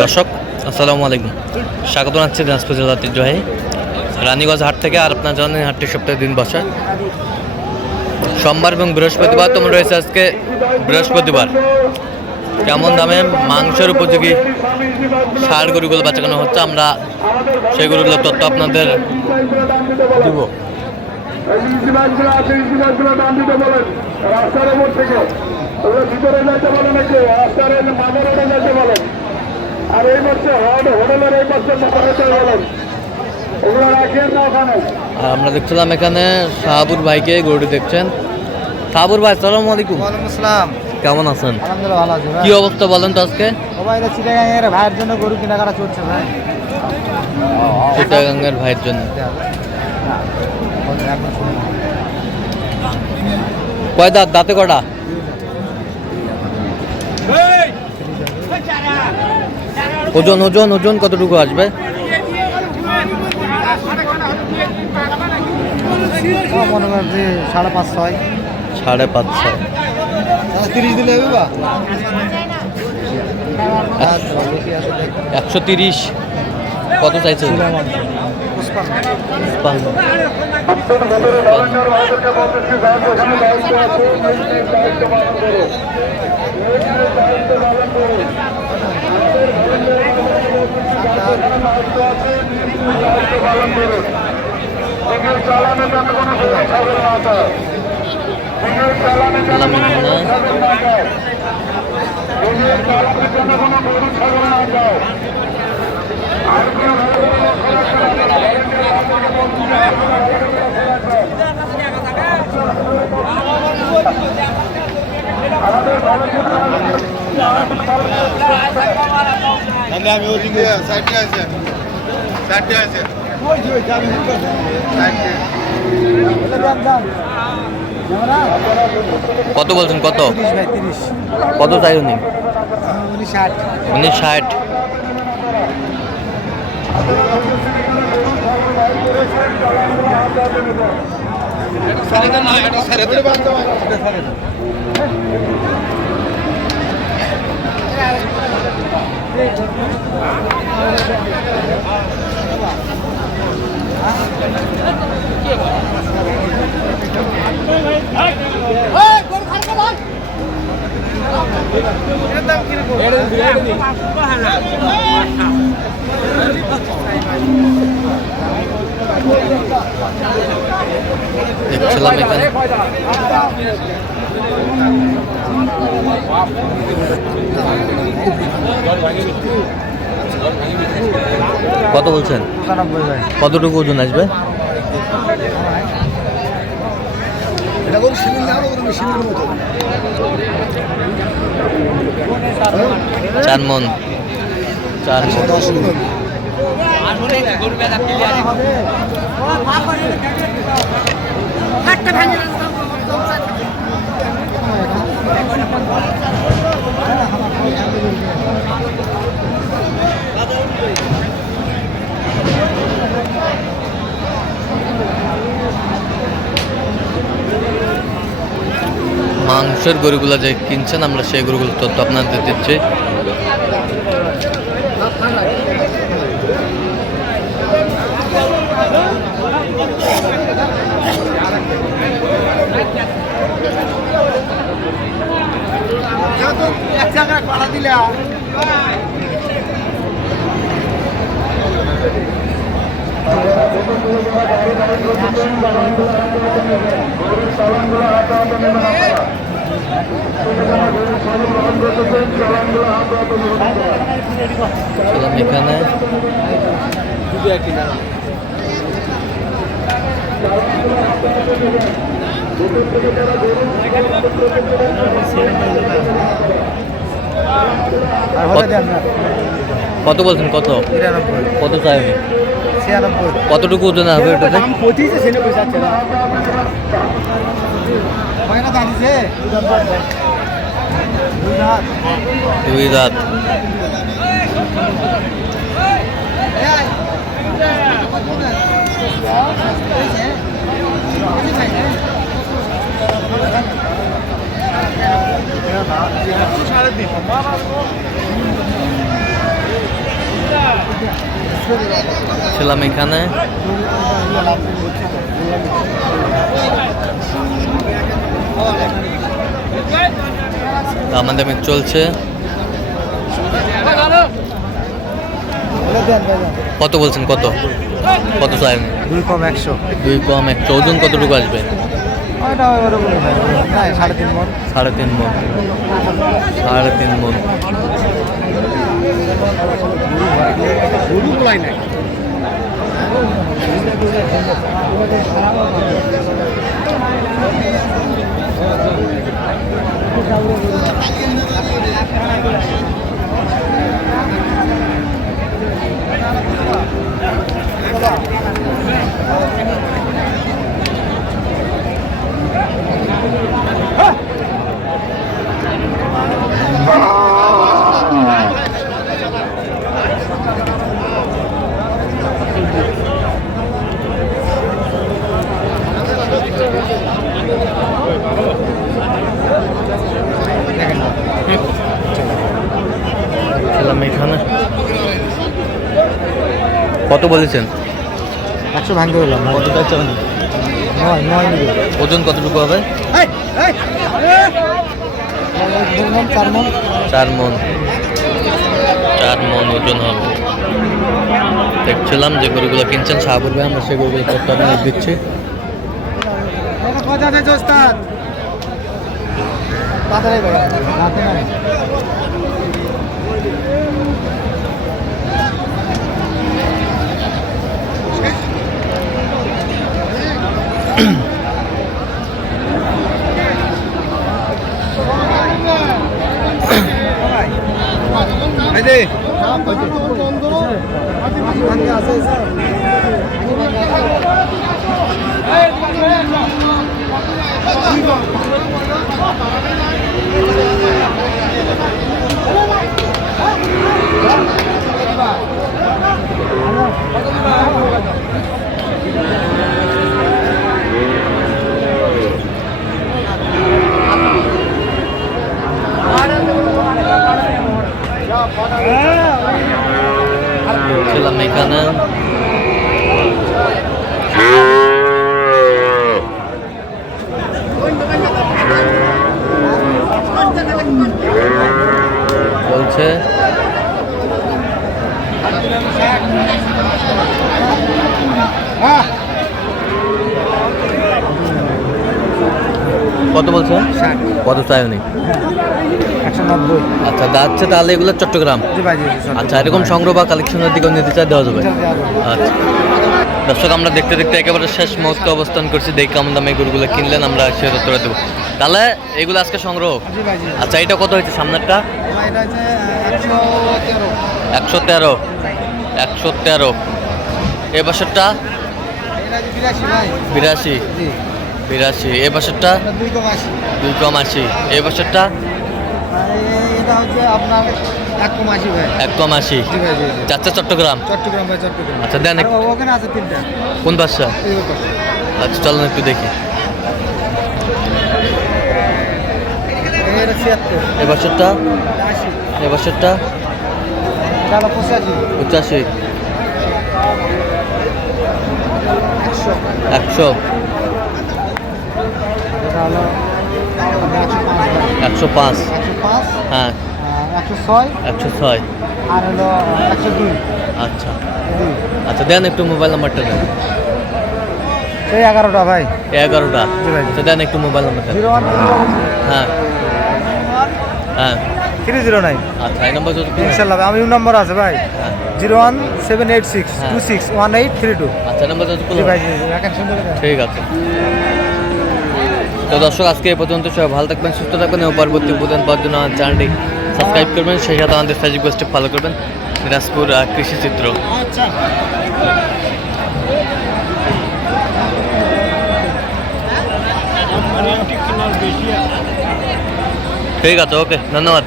দর্শক আসসালামু আলাইকুম, স্বাগত জানাচ্ছি দিনাজপুর জেলার ঐতিহ্যবাহী রানীগঞ্জ হাট থেকে। আর আপনার জানেন হাটটি সপ্তাহে দিন বসে সোমবার এবং বৃহস্পতিবার। তোমরা রয়েছে আজকে বৃহস্পতিবার। কেমন দামে মাংসের উপযোগী ষাঁড় গরুগুলো বাঁচানো হচ্ছে, আমরা সেই গরুগুলোর তথ্য আপনাদের দিব। আর এই বছর হোটেলের এই বছর বলেন আর আমরা দেখছিলাম এখানে শাহাবুর ভাইকে গরুটি দেখছেন। শাহাবুর ভাই আসসালামু আলাইকুম। ওয়ালাইকুম আসসালাম। কেমন আছেন? আলহামদুলিল্লাহ ভালো আছি ভাই। কি অবস্থা বলেন তো আজকে? সবাই এটা চিটাগাংয়ের ভাইয়ের জন্য গরু কেনাকাটা চলছে ভাই। চিটাগাংয়ের ভাইয়ের জন্য। কয় দাঁত? দাঁতে কটা? ওজন ওজন ওজন কতটুকু আসবে? মনে করেন যে 5.5-6। 5.5-6। 30 দিলে হবে বা 130 কত চাইছে? 55। আমি ওদিকে সাইডে আছে কত বলছেন? কত 30 কত চাই উনি? 60। 60। দেখছিলাম এখানে কত বলছেন? 95 ভাই। কতটুকু ওজন আসবে? এটা গরু শিবির না, ওরকম শিবিরের মতো। 4 মণ। 4 মণ। মাংসের গরুগুলো যে কিনছেন, আমরা সেই গরুগুলোর তথ্য আপনাদের দিচ্ছি। এখানে কত বলছেন? কত 93 কত চাই? 96 কতটুকু ওজন হবে এটাতে? দুই দাঁত। দেখছিলাম এখানে দাম দামি চলছে। কত বলছেন, কত কত চাই? 2 কম 100। 2 কম 100। ওজন কতটুকু আসবে? 3.5 মণ। 3.5 মণ। 3.5 মণ। এখানে কত বলেছেন? 100 ভাঙতে হলাম। কত চাচ্ছেন? 9 নিবে। ওজন কতটুকু হবে? 4 মণ। 4 মণ। 4 মণ ওজন হবে। দেখছিলাম যে গরুগুলো কিনছেন শাহাবুর ভাই, আমরা সেই গরুগুলো তত্ত্বাবধানে দিচ্ছি। কথা আছে ওস্তাদ। তাড়াতাড়ি ভাই। রাতে নাই। ছিলাম এখানে বলছে কত বলছেন? কত চাই উনি? 190। আচ্ছা যাচ্ছে তাহলে এগুলো চট্টগ্রাম। আচ্ছা এরকম সংগ্রহ বা কালেকশনের দিকেও নিতে চাই, দেওয়া যাবে। আচ্ছা দর্শক, আমরা দেখতে দেখতে একেবারে শেষ মুহূর্তে অবস্থান করছি। দেখি কেমন দামে এই গরুগুলো কিনলেন, আমরা সে তথ্য দেবো। তাহলে এগুলো আজকে সংগ্রহ। আচ্ছা এটা কত হয়েছে সামনেরটা? 113। 113। এ বছরটা 82। 82। এ বছরটা 2 কম 80। এ বছরটা এটা হচ্ছে আপনার 1 কম 80 ভাই। 1 কম 80। যাচ্ছে চট্টগ্রাম। চট্টগ্রাম ভাই, চট্টগ্রাম। আচ্ছা দেন। ওখানে আছে 3টা। কোন বাসা? আচ্ছা চলুন একটু দেখি। এটা 76। এ বছরটা 80। এ বছরটা 85। 85। 100। এটা হলো 105। 105। হ্যাঁ 106। 106। আর হলো 102। আচ্ছা আচ্ছা দেন একটু মোবাইল নাম্বারটা দেন। এই 11টা ভাই। 11টা। জি ভাই। আচ্ছা দেন একটু মোবাইল নাম্বার দেন। 01। হ্যাঁ হ্যাঁ 309। আচ্ছা এই নাম্বার যদি ইনশাআল্লাহ ভাই, আমি নাম্বার আছে ভাই। 01786261832। আচ্ছা নাম্বার যদি জি ভাই, জি রাখেন সুন্দর করে। ঠিক আছে। তো দর্শক আজকে এই পর্যন্ত, সবাই ভালো থাকবেন, সুস্থ থাকবেন এবং পরবর্তী প্রদান পাওয়ার জন্য আমার চ্যানেলটি সাবস্ক্রাইব করবেন, সেই সাথে আমাদের ফেসবুক পেজটি ফলো করবেন, দিনাজপুর কৃষি চিত্র। আচ্ছা ঠিক আছে, ওকে, ধন্যবাদ।